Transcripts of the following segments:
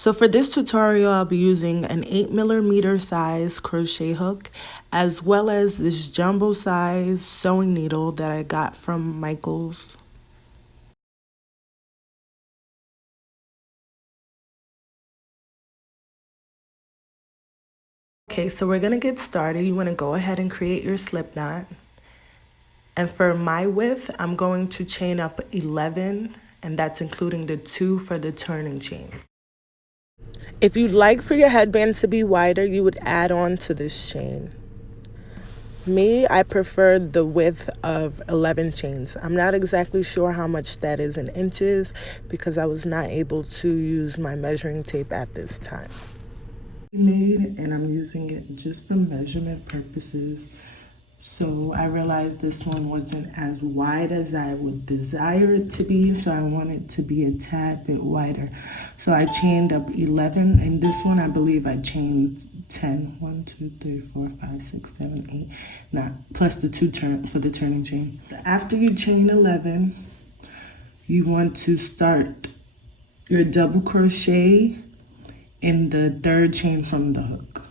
So for this tutorial, I'll be using an 8mm size crochet hook, as well as this jumbo size sewing needle that I got from Michael's. Okay, so we're gonna get started. You wanna go ahead and create your slip knot. And for my width, I'm going to chain up 11, and that's including the 2 for the turning chains. If you'd like for your headband to be wider, you would add on to this chain. Me, I prefer the width of 11 chains. I'm not exactly sure how much that is in inches because I was not able to use my measuring tape at this time. And I'm using it just for measurement purposes. So I realized this one wasn't as wide as I would desire it to be, so I want it to be a tad bit wider. So I chained up 11, and this one I believe I chained 10. 1, 2, 3, 4, 5, 6, 7, 8, 9, plus the 2 for the turning chain. So after you chain 11, you want to start your double crochet in the 3rd chain from the hook.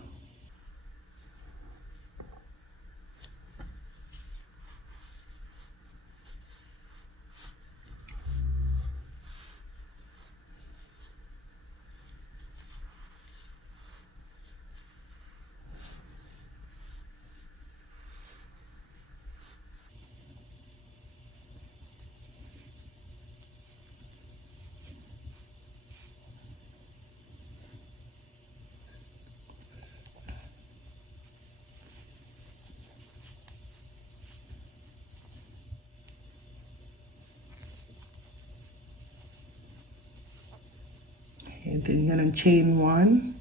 And then you're gonna chain 1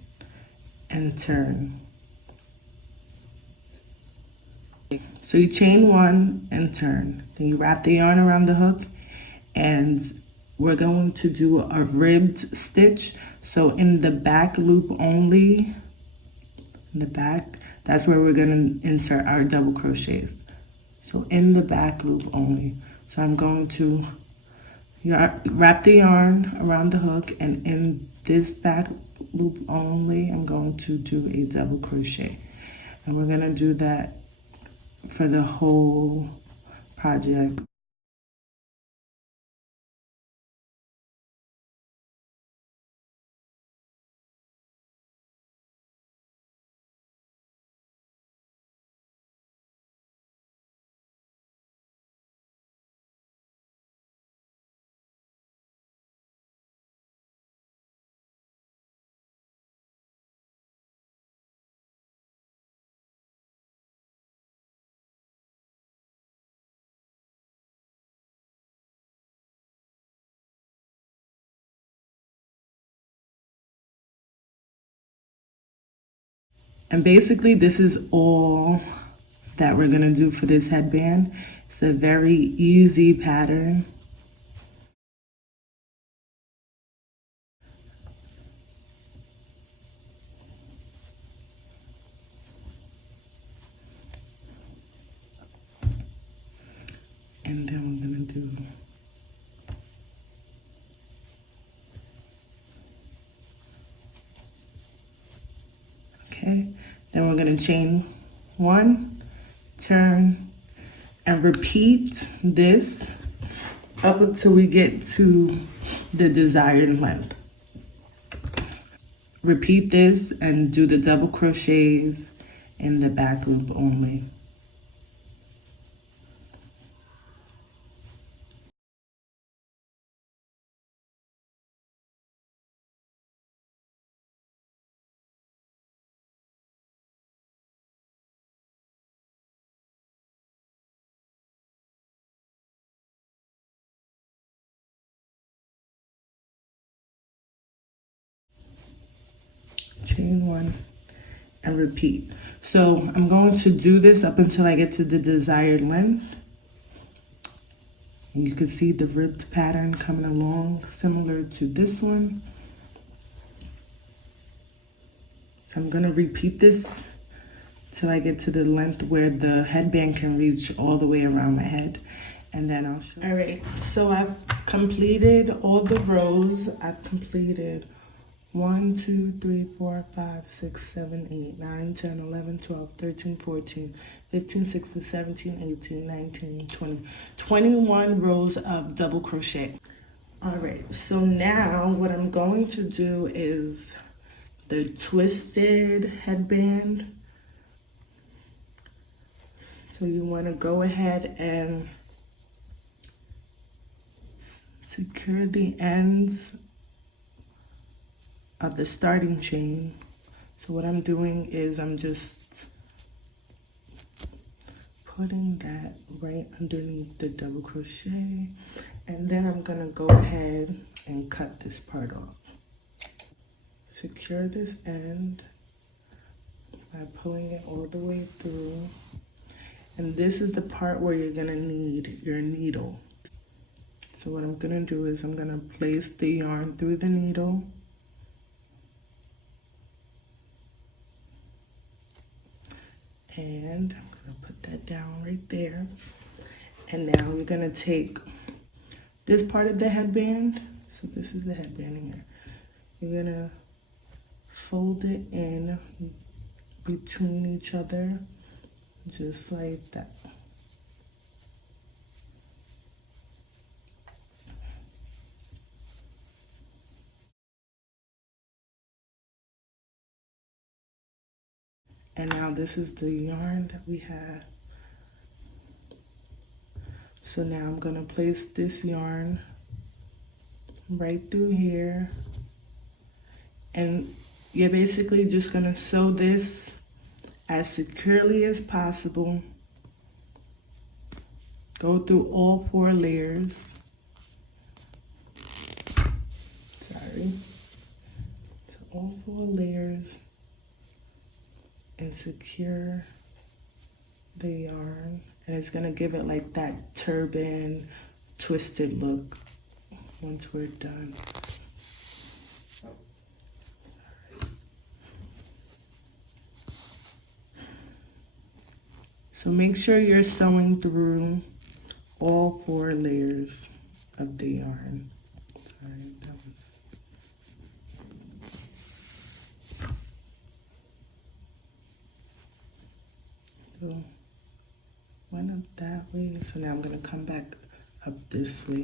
and turn. So you chain 1 and turn. Then you wrap the yarn around the hook, and we're going to do a ribbed stitch. So in the back loop only, in the back, that's where we're gonna insert our double crochets. So in the back loop only. So I'm going to wrap the yarn around the hook, and in this back loop only, I'm going to do a double crochet. And we're gonna do that for the whole project. And basically this is all that we're gonna do for this headband. It's a very easy pattern. And then we're gonna do okay. Then we're gonna chain 1, turn, and repeat this up until we get to the desired length. Repeat this and do the double crochets in the back loop only. Chain 1 and repeat. So I'm going to do this up until I get to the desired length. And you can see the ribbed pattern coming along similar to this one. So I'm gonna repeat this till I get to the length where the headband can reach all the way around my head. And then I'll show you. All right, so I've completed all the rows. I've completed 1, 2, 3, 4, 5, 6, 7, 8, 9, 10, 11, 12, 13, 14, 15, 16, 17, 18, 19, 20, 21 rows of double crochet. All right, so now what I'm going to do is the twisted headband. So you want to go ahead and secure the ends of the starting chain. So what I'm doing is I'm just putting that right underneath the double crochet, and then I'm gonna go ahead and cut this part off. Secure this end by pulling it all the way through, and this is the part where you're gonna need your needle. So what I'm gonna do is I'm gonna place the yarn through the needle, and I'm gonna put that down right there. And now you're gonna take this part of the headband, so this is the headband here. You're gonna fold it in between each other, just like that. And now this is the yarn that we have. So now I'm gonna place this yarn right through here, and you're basically just gonna sew this as securely as possible. Go through all 4 layers. Sorry. So all 4 layers, and secure the yarn, and it's gonna give it like that turban twisted look once we're done. So make sure you're sewing through all 4 layers of the yarn. Sorry, that was... So went up that way, so now I'm gonna come back up this way.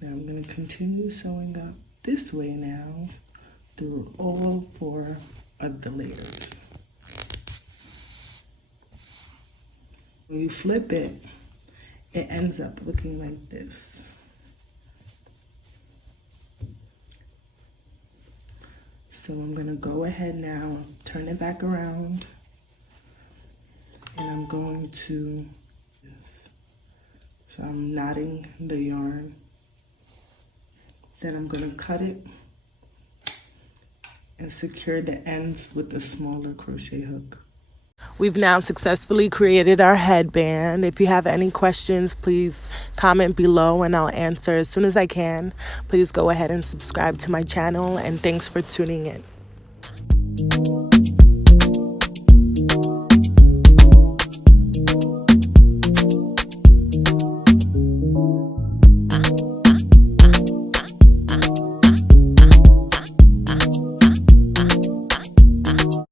Now I'm gonna continue sewing up this way now through all 4 of the layers. When you flip it, it ends up looking like this. So I'm gonna go ahead now, turn it back around, and I'm going to, so I'm knotting the yarn. Then I'm gonna cut it and secure the ends with a smaller crochet hook. We've now successfully created our headband. If you have any questions, please comment below and I'll answer as soon as I can. Please go ahead and subscribe to my channel, and thanks for tuning in.